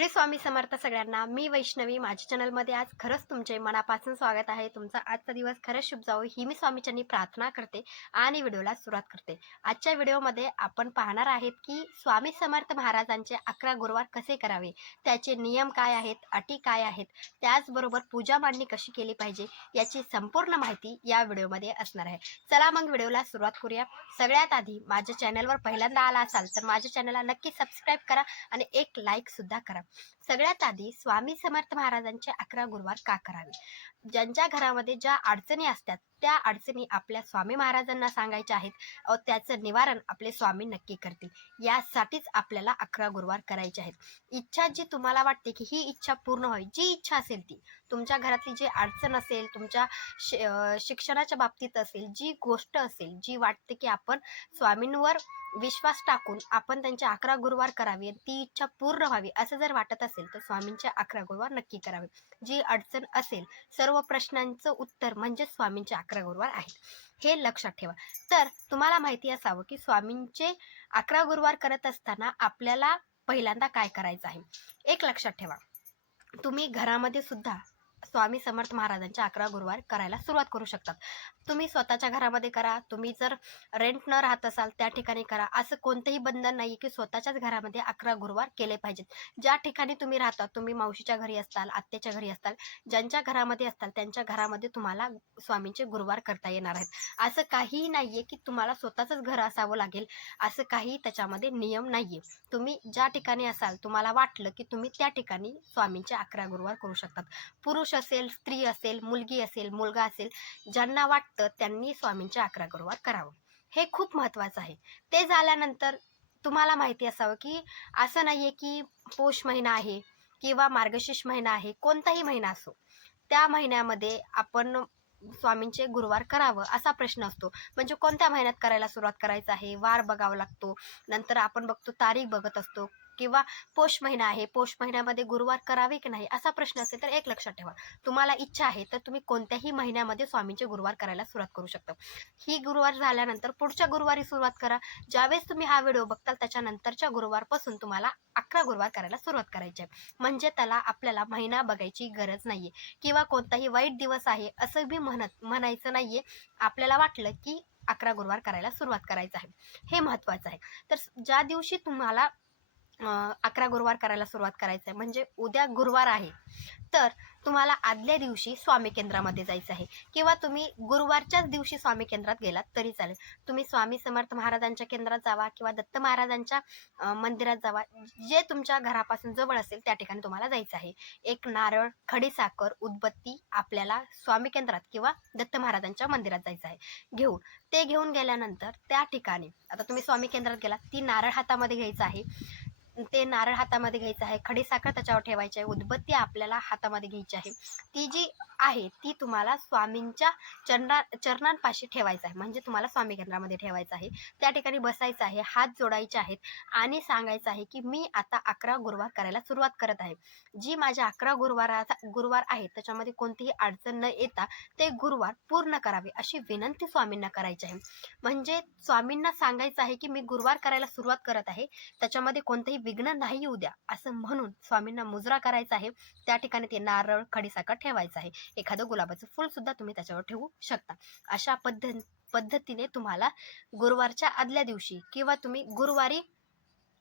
श्री स्वामी समर्थ सगळ्यांना. मी वैष्णवी. माझ्या चॅनलमध्ये आज खरंच तुमचे मनापासून स्वागत आहे. तुमचा आजचा दिवस खरंच शुभ जावो ही मी स्वामीचरणी प्रार्थना करते आणि व्हिडिओला सुरुवात करते. आजच्या व्हिडिओमध्ये आपण पाहणार आहेत की स्वामी समर्थ महाराजांचे 11 गुरुवार कसे करावे, त्याचे नियम काय आहेत, अटी काय आहेत, त्याचबरोबर पूजा मांडणी कशी केली पाहिजे याची संपूर्ण माहिती या व्हिडिओमध्ये असणार आहे. चला मग व्हिडिओला सुरुवात करूया. सगळ्यात आधी माझ्या चॅनलवर पहिल्यांदा आला असाल तर माझ्या चॅनलला नक्की सबस्क्राईब करा आणि एक लाईक सुद्धा करा. सगळ्यात आधी स्वामी समर्थ महाराजांचे 11 गुरुवार का करावे? ज्यांच्या घरामध्ये ज्या अडचणी असतात त्या अडचणी आपल्या स्वामी महाराजांना सांगायच्या आहेत व त्याचं निवारण आपले स्वामी नक्की करतील. यासाठीच आपल्याला 11 गुरुवार करायचे आहेत. इच्छा जी तुम्हाला वाटते की ही इच्छा पूर्ण होईल, जी इच्छा असेल ती, तुमच्या घरातली जी अडचण असेल, तुमच्या शिक्षणाच्या बाबतीत असेल, जी गोष्ट असेल जी वाटते की आपण स्वामींवर विश्वास टाकून आपण त्यांचे 11 गुरुवार करावे, ती इच्छा पूर्ण व्हावी असं जर वाटत असेल तर स्वामींचे 11 गुरुवार नक्की करावे. जी अडचण असेल, सर्व प्रश्नांचं उत्तर म्हणजे स्वामींचे 11 गुरुवार आहेत, हे लक्षात ठेवा. तर तुम्हाला माहिती असावं की स्वामींचे 11 गुरुवार करत असताना आपल्याला पहिल्यांदा काय करायचं आहे. एक लक्षात ठेवा, तुम्ही घरामध्ये सुद्धा स्वामी समर्थ महाराजांचे 11 गुरुवार करायला सुरुवात करू शकतात. तुम्ही स्वतःच्या घरामध्ये करा, तुम्ही जर रेंट न राहत असाल त्या ठिकाणी करा. असं कोणतंही बंधन नाही की स्वतःच्याच घरामध्ये 11 गुरुवार केले पाहिजेत. ज्या ठिकाणी तुम्ही राहता, तुम्ही मावशीच्या घरी असताल, आत्याच्या घरी असताल, ज्यांच्या घरामध्ये असताल त्यांच्या घरामध्ये तुम्हाला स्वामींचे गुरुवार करता येणार आहेत. असं काहीही नाहीये की तुम्हाला स्वतःचंच घर असावं लागेल, असं काही त्याच्यामध्ये नियम नाहीये. तुम्ही ज्या ठिकाणी असाल, तुम्हाला वाटलं की तुम्ही त्या ठिकाणी स्वामींचे 11 गुरुवार करू शकतात. पुरुष असेल, स्त्री असेल, मुलगी असेल, मुलगा असेल, ज्यांना वाटतं त्यांनी स्वामींचे 11 गुरुवार करावं. हे खूप महत्त्वाचं आहे. ते झाल्यानंतर तुम्हाला माहिती असावं की असं नाहीये की पौष महिना आहे किंवा मार्गशीर्ष महिना आहे, कोणताही महिना असो, त्या महिन्यामध्ये आपण स्वामींचे गुरुवार करावं असा प्रश्न असतो. म्हणजे कोणत्या महिन्यात करायला सुरुवात करायचं आहे, वार बघावा लागतो, नंतर आपण बघतो तारीख बघत असतो, किंवा पौष महिना आहे, पौष महिन्यामध्ये गुरुवार करावे की नाही असा प्रश्न असेल तर एक लक्षात ठेवा, तुम्हाला इच्छा आहे तर तुम्ही कोणत्याही महिन्यामध्ये स्वामींचे गुरुवार करायला सुरुवात करू शकता. ही गुरुवार झाल्यानंतर पुढच्या गुरुवारी सुरुवात करा. ज्यावेळेस तुम्ही हा व्हिडिओ बघताल त्याच्यानंतरच्या गुरुवारपासून तुम्हाला 11 गुरुवार करायला सुरुवात करायची आहे. म्हणजे त्याला आपल्याला महिना बघायची गरज नाहीये किंवा कोणताही वाईट दिवस आहे असं बी म्हणायचं नाहीये. आपल्याला वाटलं की 11 गुरुवार करायला सुरुवात करायचं आहे, हे महत्त्वाचं आहे. तर ज्या दिवशी तुम्हाला 11 गुरुवार करायला सुरुवात करायचं आहे, म्हणजे उद्या गुरुवार आहे, तर तुम्हाला आदल्या दिवशी स्वामी केंद्रामध्ये जायचं आहे किंवा तुम्ही गुरुवारच्याच दिवशी स्वामी केंद्रात गेलात तरी चालेल. तुम्ही स्वामी समर्थ महाराजांच्या केंद्रात जावा किंवा दत्त महाराजांच्या मंदिरात जावा, जे तुमच्या घरापासून जवळ असेल त्या ठिकाणी तुम्हाला जायचं आहे. एक नारळ, खडीसाखर, उदबत्ती आपल्याला स्वामी केंद्रात किंवा दत्त महाराजांच्या मंदिरात जायचं आहे घेऊन. ते घेऊन गेल्यानंतर त्या ठिकाणी आता तुम्ही स्वामी केंद्रात गेलात, ती नारळ हातामध्ये घ्यायचं आहे, ते नारळ हातामध्ये घ्यायचं आहे, खडीसाखर त्याच्यावर ठेवायची आहे, उदबत्ती आपल्याला हातामध्ये घ्यायची आहे. ती जी आहे ती तुम्हाला स्वामींच्या चरणांपाशी ठेवायचं आहे, म्हणजे तुम्हाला स्वामी केंद्रामध्ये ठेवायचं आहे. त्या ठिकाणी बसायचं आहे, हात जोडायचे आहेत आणि सांगायचं आहे की मी आता 11 गुरुवार करायला सुरुवात करत आहे. जी माझ्या 11 गुरुवार आहेत त्याच्यामध्ये कोणतीही अडचण न येता ते गुरुवार पूर्ण करावे अशी विनंती स्वामींना करायची आहे. म्हणजे स्वामींना सांगायचं आहे की मी गुरुवार करायला सुरुवात करत आहे, त्याच्यामध्ये कोणतेही विघ्न नाही येऊ द्या असं म्हणून स्वामींना मुजरा करायचा आहे. त्या ठिकाणी ते नारळ, खडीसाखर ठेवायचं आहे. एखादं गुलाबाचं फूल सुद्धा तुम्ही त्याच्यावर ठेवू शकता. अशा पद्धतीने तुम्हाला गुरुवारच्या आदल्या दिवशी किंवा तुम्ही गुरुवारी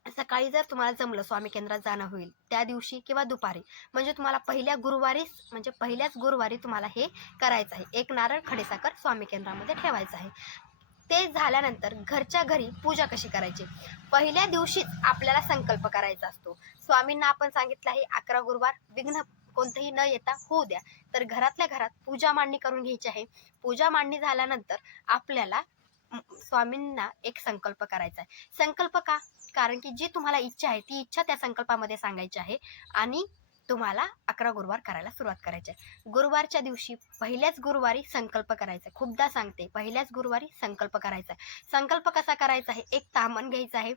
सकाळी जर तुम्हाला जमलं स्वामी केंद्रात जाणं होईल त्या दिवशी किंवा दुपारी, म्हणजे तुम्हाला पहिल्याच गुरुवारी तुम्हाला हे करायचं आहे. एक नारळ, खडीसाखर स्वामी केंद्रामध्ये ठेवायचं आहे. ते झाल्यानंतर घरच्या घरी पूजा कशी करायची, पहिल्या दिवशीच आपल्याला संकल्प करायचा असतो. स्वामींना आपण सांगितलं आहे 11 गुरुवार विघ्न कोणतंही न येता होऊ द्या, तर घरातल्या घरात पूजा मांडणी करून घ्यायची आहे. पूजा मांडणी झाल्यानंतर आपल्याला स्वामींना एक संकल्प करायचा आहे. संकल्प का? कारण की जी तुम्हाला इच्छा आहे ती इच्छा त्या संकल्पामध्ये सांगायची आहे आणि तुम्हाला 11 गुरुवार करायला सुरुवात करायची आहे. गुरुवारच्या दिवशी पहिल्याच गुरुवारी संकल्प करायचा. खूपदा सांगते, पहिल्याच गुरुवारी संकल्प करायचा. संकल्प कसा करायचा आहे, एक तामण घ्यायचं आहे,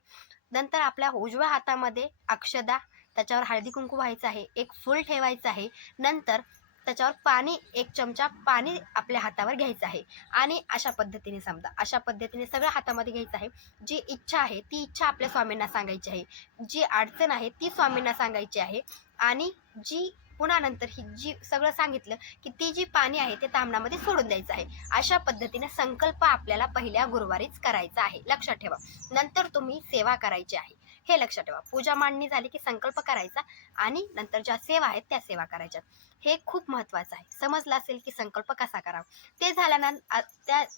नंतर आपल्या उजव्या हातामध्ये अक्षदा, त्याच्यावर हळदी कुंकू व्हायचं आहे, एक फूल ठेवायचं आहे, नंतर त्याच्यावर पाणी, 1 चमचा पाणी आपल्या हातावर घ्यायचं आहे आणि अशा पद्धतीने समजा, अशा पद्धतीने सगळं हातामध्ये घ्यायचं आहे. जी इच्छा आहे ती इच्छा आपल्या स्वामींना सांगायची आहे. जी अडचण आहे ती स्वामींना सांगायची आहे आणि जी पुन्हा नंतर ही जी सगळं सांगितलं की ती जी पाणी आहे ते तामणामध्ये सोडून द्यायचं आहे. अशा पद्धतीने संकल्प आपल्याला पहिल्या गुरुवारीच करायचा आहे, लक्षात ठेवा. नंतर तुम्ही सेवा करायची आहे, हे लक्षात ठेवा. पूजा मांडणी झाली की संकल्प करायचा आणि नंतर ज्या सेवा आहेत त्या सेवा करायच्या. हे खूप महत्वाचं आहे. समजलं असेल की संकल्प कसा करावा.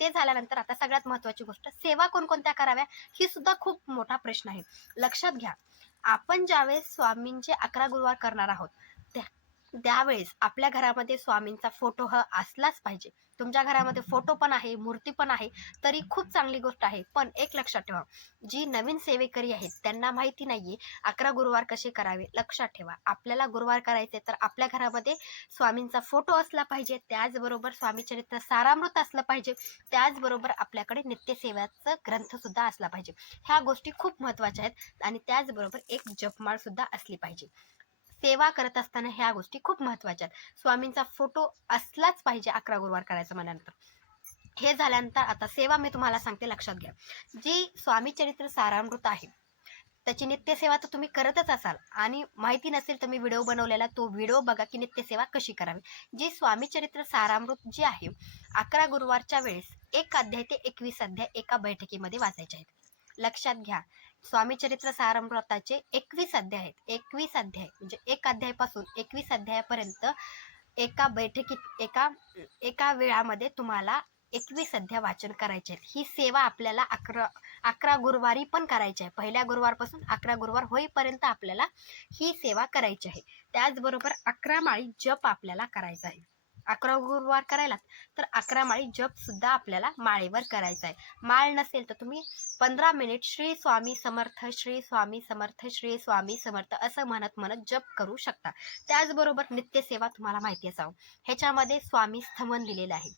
ते झाल्यानंतर आता सगळ्यात महत्वाची गोष्ट, सेवा कोणकोणत्या कराव्या ही सुद्धा खूप मोठा प्रश्न आहे. लक्षात घ्या, आपण ज्यावेळेस स्वामींचे 11 गुरुवार करणार आहोत त्यावेळेस आपल्या घरामध्ये स्वामींचा फोटो हा असलाच पाहिजे. तुमच्या घरामध्ये फोटो पण आहे, मूर्ती पण आहे, तरी खूप चांगली गोष्ट आहे. पण एक लक्षात ठेवा, जी नवीन सेवेकरी आहेत त्यांना माहिती नाहीये 11 गुरुवार कसे करावे. लक्षात ठेवा, आपल्याला गुरुवार करायचे तर आपल्या घरामध्ये स्वामींचा फोटो असला पाहिजे, त्याचबरोबर स्वामी चरित्र सारामृत असलं पाहिजे, त्याचबरोबर आपल्याकडे नित्यसेवाचा ग्रंथ सुद्धा असला पाहिजे. ह्या गोष्टी खूप महत्वाच्या आहेत आणि त्याचबरोबर एक जपमाळ सुद्धा असली पाहिजे. सेवा करत असताना ह्या गोष्टी खूप महत्वाच्या आहेत. स्वामींचा फोटो असलाच पाहिजे 11 गुरुवार करायचं म्हणल्यानंतर. हे झाल्यानंतर आता सेवा मी तुम्हाला सांगते, लक्षात घ्या. जी स्वामी चरित्र सारामृत आहे त्याची नित्यसेवा तर तुम्ही करतच असाल आणि माहिती नसेल तर मी व्हिडिओ बनवलेला, तो व्हिडिओ बघा की नित्यसेवा कशी करावी. जी स्वामी चरित्र सारामृत जी आहे 11 गुरुवारच्या वेळेस 1 अध्याय ते 21 अध्याय एका बैठकीमध्ये वाचायचे आहेत. लक्षात घ्या, स्वामी चरित्र सारामृताचे 21 अध्याय आहेत. 21 अध्याय म्हणजे 1 अध्यायापासून 21 अध्यायापर्यंत एका बैठकीत एका वेळामध्ये तुम्हाला 21 अध्याय वाचन करायचे आहेत. ही सेवा आपल्याला 11 गुरुवारी पण करायची आहे. पहिल्या गुरुवारपासून 11 गुरुवार होईपर्यंत आपल्याला ही सेवा करायची आहे. त्याचबरोबर 11 माळी जप आपल्याला करायचा आहे. 11 गुरुवार करायला तर 11 माळी जप सुद्धा आपल्याला माळेवर करायचा आहे. माळ नसेल तर तुम्ही 15 मिनिट श्री स्वामी समर्थ, श्री स्वामी समर्थ, श्री स्वामी समर्थ असं म्हणत म्हणत जप करू शकता. त्याचबरोबर नित्यसेवा तुम्हाला माहिती असावं, ह्याच्यामध्ये स्वामी स्थवन दिलेलं आहे.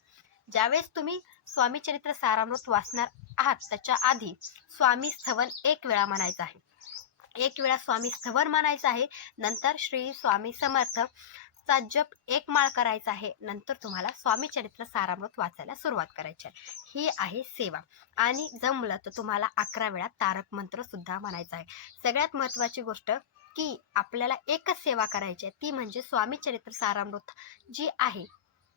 ज्यावेळेस तुम्ही स्वामी चरित्र सारामृत वाचणार आहात त्याच्या आधी स्वामी स्थवन 1 वेळा म्हणायचं आहे. 1 वेळा स्वामी स्थवन म्हणायचं आहे. नंतर श्री स्वामी समर्थ चा जप 1 माळ करायचा आहे. नंतर तुम्हाला स्वामी चरित्र सारामृत वाचायला सुरुवात करायची आहे. ही आहे सेवा. आणि जमलं तर तुम्हाला 11 वेळा तारक मंत्र सुद्धा म्हणायचा आहे. सगळ्यात महत्वाची गोष्ट की आपल्याला एकच सेवा करायची आहे, ती म्हणजे स्वामी चरित्र सारामृत जी आहे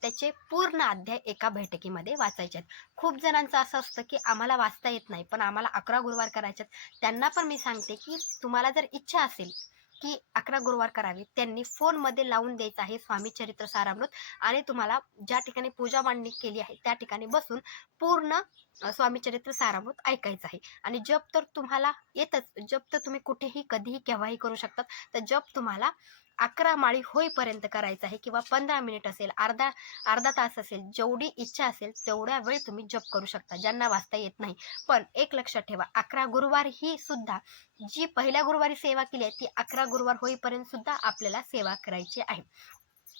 त्याचे पूर्ण अध्याय एका बैठकीमध्ये वाचायचे आहेत. खूप जणांचं असं असतं की आम्हाला वाचता येत नाही पण आम्हाला 11 गुरुवार करायचे आहेत. त्यांना पण मी सांगते की तुम्हाला जर इच्छा असेल की 11 गुरुवार करावे, त्यांनी फोनमध्ये लावून द्यायचं आहे स्वामी चरित्र सारामृत आणि तुम्हाला ज्या ठिकाणी पूजा मांडणी केली आहे त्या ठिकाणी बसून पूर्ण स्वामी चरित्र सारामृत ऐकायचं आहे. आणि जप तर तुम्हाला येतच, जप तर तुम्ही कुठेही कधीही केव्हाही करू शकतात. तर जप तुम्हाला 11 माळी होईपर्यंत करायचं आहे किंवा 15 मिनिट असेल, अर्धा तास असेल, जेवढी इच्छा असेल तेवढ्या वेळ तुम्ही जप करू शकता, ज्यांना वाचता येत नाही. पण एक लक्षात ठेवा, 11 गुरुवार ही सुद्धा जी पहिल्या गुरुवारी सेवा केली आहे ती 11 गुरुवार होईपर्यंत सुद्धा आपल्याला सेवा करायची आहे.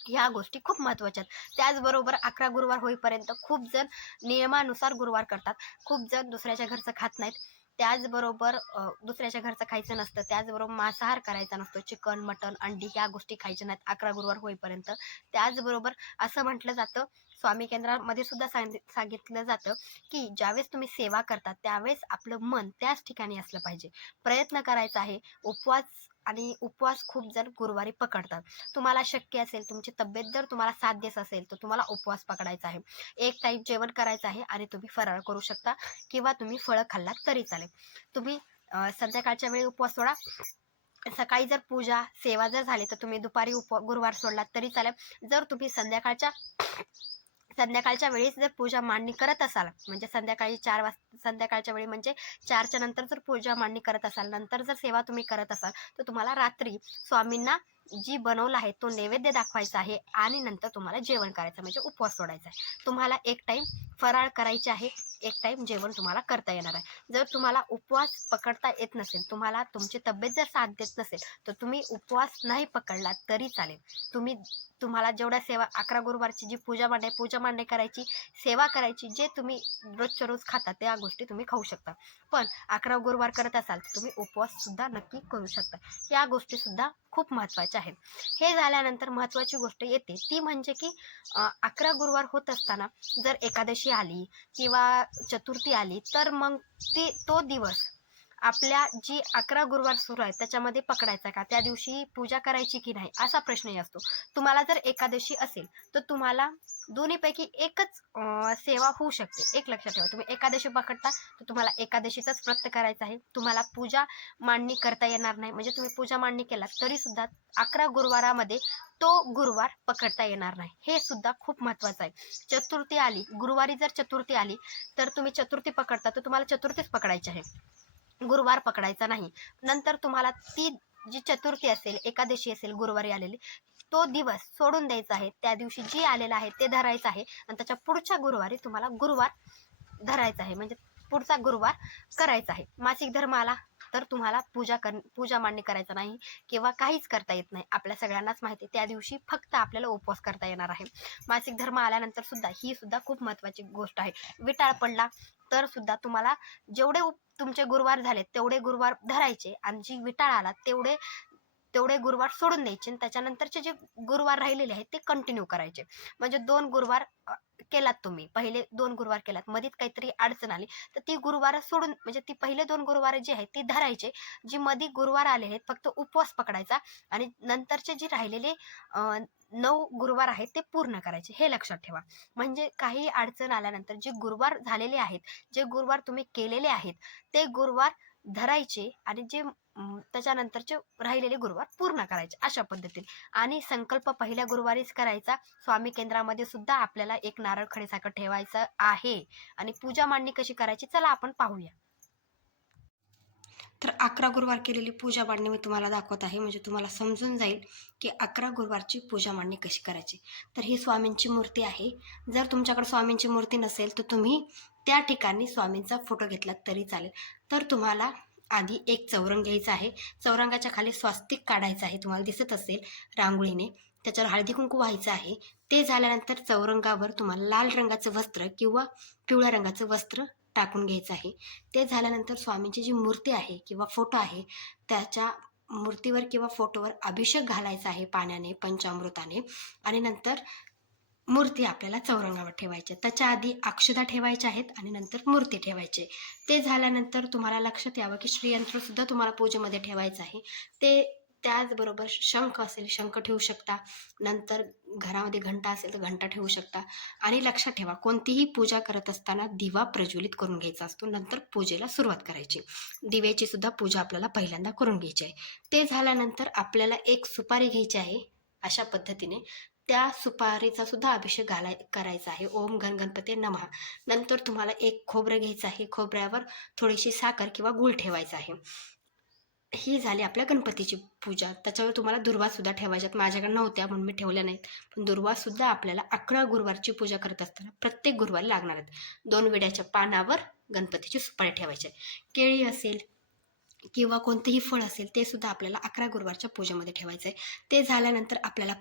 ह्या गोष्टी खूप महत्वाच्या आहेत. त्याचबरोबर 11 गुरुवार होईपर्यंत खूप जण नियमानुसार गुरुवार करतात. खूप जण दुसऱ्याच्या घरचं खात नाहीत. त्याचबरोबर दुसऱ्याच्या घरचं खायचं नसतं. त्याचबरोबर मांसाहार करायचा नसतो. चिकन, मटण, अंडी ह्या गोष्टी खायच्या नाहीत 11 गुरुवार होईपर्यंत. त्याचबरोबर असं म्हटलं जातं, स्वामी केंद्रामध्ये सुद्धा सांगितलं जातं की ज्यावेळेस तुम्ही सेवा करता त्यावेळेस आपलं मन त्याच ठिकाणी असलं पाहिजे. प्रयत्न करायचा आहे. उपवास खूप जण गुरुवारी पकडतात. तुम्हाला शक्य असेल, तुमची तब्येत जर तुम्हाला साथ देत असेल तर तुम्हाला उपवास पकडायचा आहे. 1 टाईम जेवण करायचं आहे आणि तुम्ही फराळ करू शकता किंवा तुम्ही फळं खाल्लात तरी चालेल. तुम्ही संध्याकाळच्या वेळी उपवास सोडा. सकाळी जर पूजा सेवा जर झाली तर तुम्ही दुपारी गुरुवार सोडलात तरी चालेल. जर तुम्ही संध्याकाळच्या वेळेस जर पूजा मांडणी करत असाल, म्हणजे संध्याकाळी 4 वाजता, संध्याकाळच्या वेळी म्हणजे 4च्या नंतर जर पूजा मांडणी करत असाल, नंतर जर सेवा तुम्ही करत असाल तर तुम्हाला रात्री स्वामींना जी बनवलं आहे तो नैवेद्य दाखवायचा आहे आणि नंतर तुम्हाला जेवण करायचं म्हणजे उपवास सोडायचा आहे. तुम्हाला 1 टाईम फराळ करायचे आहे, 1 टाईम जेवण तुम्हाला करता येणार आहे. जर तुम्हाला उपवास पकडता येत नसेल, तुम्हाला तुमची तब्येत जर साथ देत नसेल तर तुम्ही उपवास नाही पकडला तरी चालेल. तुम्हाला जेवढ्या सेवा 11 गुरुवारची जी पूजा मांडणी करायची, सेवा करायची, जे तुम्ही रोजच्या रोज खाता त्या गोष्टी तुम्ही खाऊ शकता. पण 11 गुरुवार करत असाल तर तुम्ही उपवास सुद्धा नक्की करू शकता. या गोष्टी सुद्धा खूप महत्वाच्या आहेत. आहे. हे झाल्यानंतर महत्त्वाची गोष्ट येते ती म्हणजे की 11 गुरुवार होत असताना जर एकादशी आली किंवा चतुर्थी आली तर मग तो दिवस आपल्या जी 11 गुरुवार सुरू आहेत त्याच्यामध्ये पकडायचा का, त्या दिवशी पूजा करायची की नाही, असा प्रश्नही असतो. तुम्हाला जर एकादशी असेल तर तुम्हाला दोन्हीपैकी एकच सेवा होऊ शकते. एक लक्षात ठेवा, तुम्ही एकादशी पकडता तर तुम्हाला एकादशीचाच व्रत करायचं आहे. तुम्हाला पूजा मांडणी करता येणार नाही, म्हणजे तुम्ही पूजा मांडणी केलात तरी सुद्धा 11 गुरुवारामध्ये तो गुरुवार पकडता येणार नाही. हे सुद्धा खूप महत्वाचं आहे. चतुर्थी आली, गुरुवारी जर चतुर्थी आली तर तुम्ही चतुर्थी पकडता तर तुम्हाला चतुर्थीच पकडायची आहे, गुरुवार पकडायचा नाही. नंतर तुम्हाला ती जी चतुर्थी असेल, एकादशी असेल गुरुवारी आलेली, तो दिवस सोडून द्यायचा आहे. त्या दिवशी जी आलेला आहे ते धरायचं आहे आणि त्याच्या पुढच्या गुरुवारी तुम्हाला गुरुवार धरायचा आहे, म्हणजे पुढचा गुरुवार करायचा आहे. मासिक धर्म आला तर तुम्हाला पूजा मांडणी करायचं नाही किंवा काहीच करता येत नाही. आपल्या सगळ्यांनाच माहिती आहे त्या दिवशी फक्त आपल्याला उपवास करता येणार आहे. मासिक धर्म आल्यानंतर सुद्धा ही सुद्धा खूप महत्त्वाची गोष्ट आहे. विटाळ पडला तर सुद्धा तुम्हाला जेवढे तुमचे गुरुवार झाले तेवढे गुरुवार धरायचे आणि जी विटाळ आला तेवढे तेवढे गुरुवार सोडून द्यायचे आणि त्याच्यानंतरचे जे गुरुवार राहिलेले आहेत ते कंटिन्यू करायचे. म्हणजे 2 गुरुवार केलात तुम्ही, पहिले 2 गुरुवार केलात, मधीत काहीतरी अडचण आली तर ती गुरुवार सोडून, म्हणजे ती पहिले 2 गुरुवार जे आहेत ती धरायचे. जी मध्ये गुरुवार आले आहेत फक्त उपवास पकडायचा आणि नंतरचे जे राहिलेले 9 गुरुवार आहेत ते पूर्ण करायचे. हे लक्षात ठेवा. म्हणजे काही अडचण आल्यानंतर जे गुरुवार झालेले आहेत, जे गुरुवार तुम्ही केलेले आहेत ते गुरुवार धरायचे आणि जे त्याच्यानंतरचे राहिलेले गुरुवार पूर्ण करायचे अशा पद्धतीने. आणि संकल्प पहिल्या गुरुवारीच करायचा. स्वामी केंद्रामध्ये सुद्धा आपल्याला एक नारळ खडीसाखर ठेवायचं आहे. आणि पूजा मांडणी कशी करायची चला आपण पाहूया. तर 11 गुरुवार केलेली पूजा मांडणी मी तुम्हाला दाखवत आहे, म्हणजे तुम्हाला समजून जाईल की 11 गुरुवारची पूजा मांडणी कशी करायची. तर ही स्वामींची मूर्ती आहे. जर तुमच्याकडे स्वामींची मूर्ती नसेल तर तुम्ही त्या ठिकाणी स्वामींचा फोटो घेतला तरी चालेल. तर तुम्हाला आधी एक चौरंग घ्यायचा आहे. चौरंगाच्या खाली स्वास्तिक काढायचं आहे, तुम्हाला दिसत असेल रांगोळीने. त्याच्यावर हळदी कुंकू व्हायचं आहे. ते झाल्यानंतर चौरंगावर तुम्हाला लाल रंगाचं वस्त्र किंवा पिवळ्या रंगाचं वस्त्र टाकून घ्यायचं आहे. ते झाल्यानंतर स्वामींची जी मूर्ती आहे किंवा फोटो आहे त्याच्या मूर्तीवर किंवा फोटोवर अभिषेक घालायचा आहे पाण्याने, पंचामृताने. आणि नंतर मूर्ती आपल्याला चौरंगावर ठेवायची. त्याच्या आधी अक्षता ठेवायच्या आहेत आणि नंतर मूर्ती ठेवायची. ते झाल्यानंतर तुम्हाला लक्षात यावं की श्रीयंत्र सुद्धा तुम्हाला पूजेमध्ये ठेवायचं आहे. ते त्याचबरोबर शंख असेल शंख ठेवू शकता. नंतर घरामध्ये घंटा असेल तर घंटा ठेवू शकता. आणि लक्षात ठेवा, कोणतीही पूजा करत असताना दिवा प्रज्वलित करून घ्यायचा असतो, नंतर पूजेला सुरुवात करायची. दिव्याची सुद्धा पूजा आपल्याला पहिल्यांदा करून घ्यायची आहे. ते झाल्यानंतर आपल्याला एक सुपारी घ्यायची आहे अशा पद्धतीने. त्या सुपारीचा सुद्धा अभिषेक करायचा आहे. ओम गण गणपती नमः. नंतर तुम्हाला एक खोबरं घ्यायचं आहे. खोबऱ्यावर थोडीशी साखर किंवा गूळ ठेवायचा आहे. ही झाली आपल्या गणपतीची पूजा. त्याच्यावर तुम्हाला दुर्वा सुद्धा ठेवायच्यात. माझ्याकडे नव्हत्या म्हणून मी ठेवल्या नाहीत. पण दुर्वा सुद्धा आपल्याला 11 गुरुवारची पूजा करत असताना प्रत्येक गुरुवारी लागणार आहेत. 2 विड्याच्या पानावर गणपतीची सुपारी ठेवायची आहे. केळी असेल किंवा कोणतेही फळ असेल ते सुद्धा आपल्याला 11 गुरुवारच्या पूजेमध्ये ठेवायचं आहे. ते झाल्यानंतर आपल्याला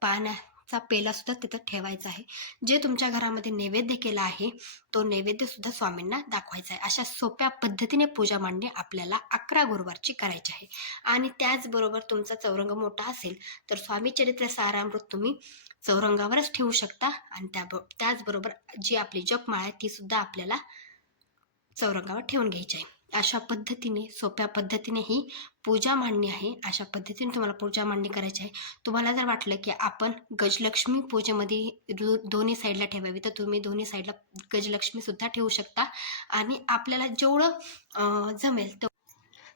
पाण्याचा पेला सुद्धा तिथं ठेवायचा आहे. जे तुमच्या घरामध्ये नैवेद्य केला आहे तो नैवेद्य सुद्धा स्वामींना दाखवायचा आहे. अशा सोप्या पद्धतीने पूजा मांडणी आपल्याला 11 गुरुवारची करायची आहे. आणि त्याचबरोबर तुमचा चौरंग मोठा असेल तर स्वामी चरित्र सारामृत तुम्ही चौरंगावरच ठेवू शकता. आणि त्याचबरोबर जी आपली जपमाळ आहे ती सुद्धा आपल्याला चौरंगावर ठेवून घ्यायची आहे. अशा पद्धतीने सोप्या पद्धतीने ही पूजा मांडणी आहे. अशा पद्धतीने तुम्हाला पूजा मांडणी करायची आहे. तुम्हाला जर वाटलं की आपण गजलक्ष्मी पूजेमध्ये दोन्ही साईडला ठेवावी तर तुम्ही दोन्ही साईडला गजलक्ष्मी सुद्धा ठेवू शकता. आणि आपल्याला जेवढं जमेल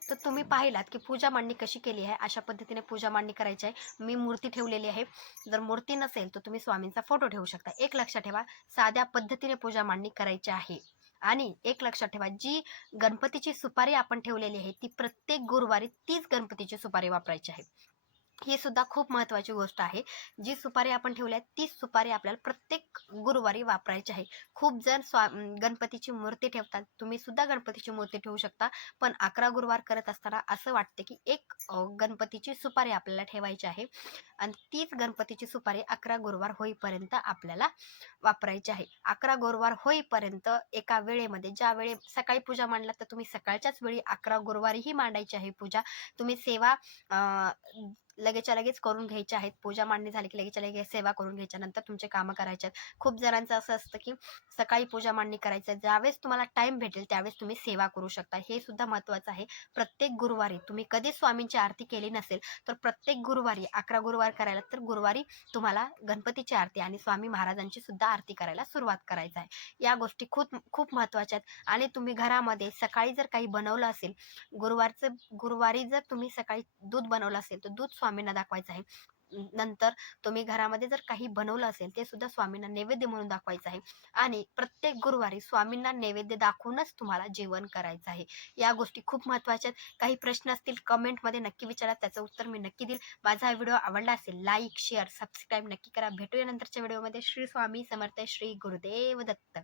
तर तुम्ही पाहिलात की पूजा मांडणी कशी केली आहे. अशा पद्धतीने पूजा मांडणी करायची आहे. मी मूर्ती ठेवलेली आहे. जर मूर्ती नसेल तर तुम्ही स्वामींचा फोटो ठेवू शकता. एक लक्षात ठेवा, साध्या पद्धतीने पूजा मांडणी करायची आहे. आणि एक लक्षात ठेवा, जी गणपतीची सुपारी आपण ठेवलेली आहे ती प्रत्येक गुरुवारी तीच गणपतीची सुपारी वापरायची आहे. ही सुद्धा खूप महत्त्वाची गोष्ट आहे. जी सुपारी आपण ठेवली आहे तीच सुपारी आपल्याला प्रत्येक गुरुवारी वापरायची आहे. खूप जण गणपतीची मूर्ती ठेवतात. तुम्ही सुद्धा गणपतीची मूर्ती ठेवू शकता. पण 11 गुरुवार करत असताना असं वाटते की एक गणपतीची सुपारी आपल्याला ठेवायची आहे आणि तीच गणपतीची सुपारी 11 गुरुवार होईपर्यंत आपल्याला वापरायची आहे. 11 गुरुवार होईपर्यंत एका वेळेमध्ये, ज्या वेळी सकाळी पूजा मांडला तर तुम्ही सकाळच्याच वेळी 11 गुरुवारीही मांडायची आहे पूजा. तुम्ही सेवा लगेचच्या लगेच करून घ्यायच्या आहेत. पूजा मांडणी झाली की लगेचच्या लगेच सेवा करून घ्यायच्या, नंतर तुमचे कामं करायचे आहेत. खूप जणांचं असं असतं की सकाळी पूजा मांडणी करायचं आहे, ज्यावेळेस तुम्हाला टाइम भेटेल त्यावेळेस तुम्ही सेवा करू शकता. हे सुद्धा महत्त्वाचं आहे. प्रत्येक गुरुवारी तुम्ही कधीच स्वामींची आरती केली नसेल तर प्रत्येक गुरुवारी 11 गुरुवार करायला, तर गुरुवारी तुम्हाला गणपतीची आरती आणि स्वामी महाराजांची सुद्धा आरती करायला सुरुवात करायचं आहे. या गोष्टी खूप खूप महत्त्वाच्या आहेत. आणि तुम्ही घरामध्ये सकाळी जर काही बनवलं असेल, गुरुवारी जर तुम्ही सकाळी दूध बनवलं असेल तर दूध स्वामींना दाखवायचं आहे. नंतर तुम्ही घरामध्ये जर काही बनवलं असेल ते सुद्धा स्वामींना नैवेद्य म्हणून दाखवायचं आहे. आणि प्रत्येक गुरुवारी स्वामींना नैवेद्य दाखवूनच तुम्हाला जेवण करायचं आहे. या गोष्टी खूप महत्त्वाच्या आहेत. काही प्रश्न असतील कमेंटमध्ये नक्की विचारा, त्याचं उत्तर मी नक्की देईल. माझा हा व्हिडिओ आवडला असेल लाईक शेअर सबस्क्राईब नक्की करा. भेटूया नंतरच्या व्हिडिओमध्ये. श्री स्वामी समर्थ. श्री गुरुदेव दत्त.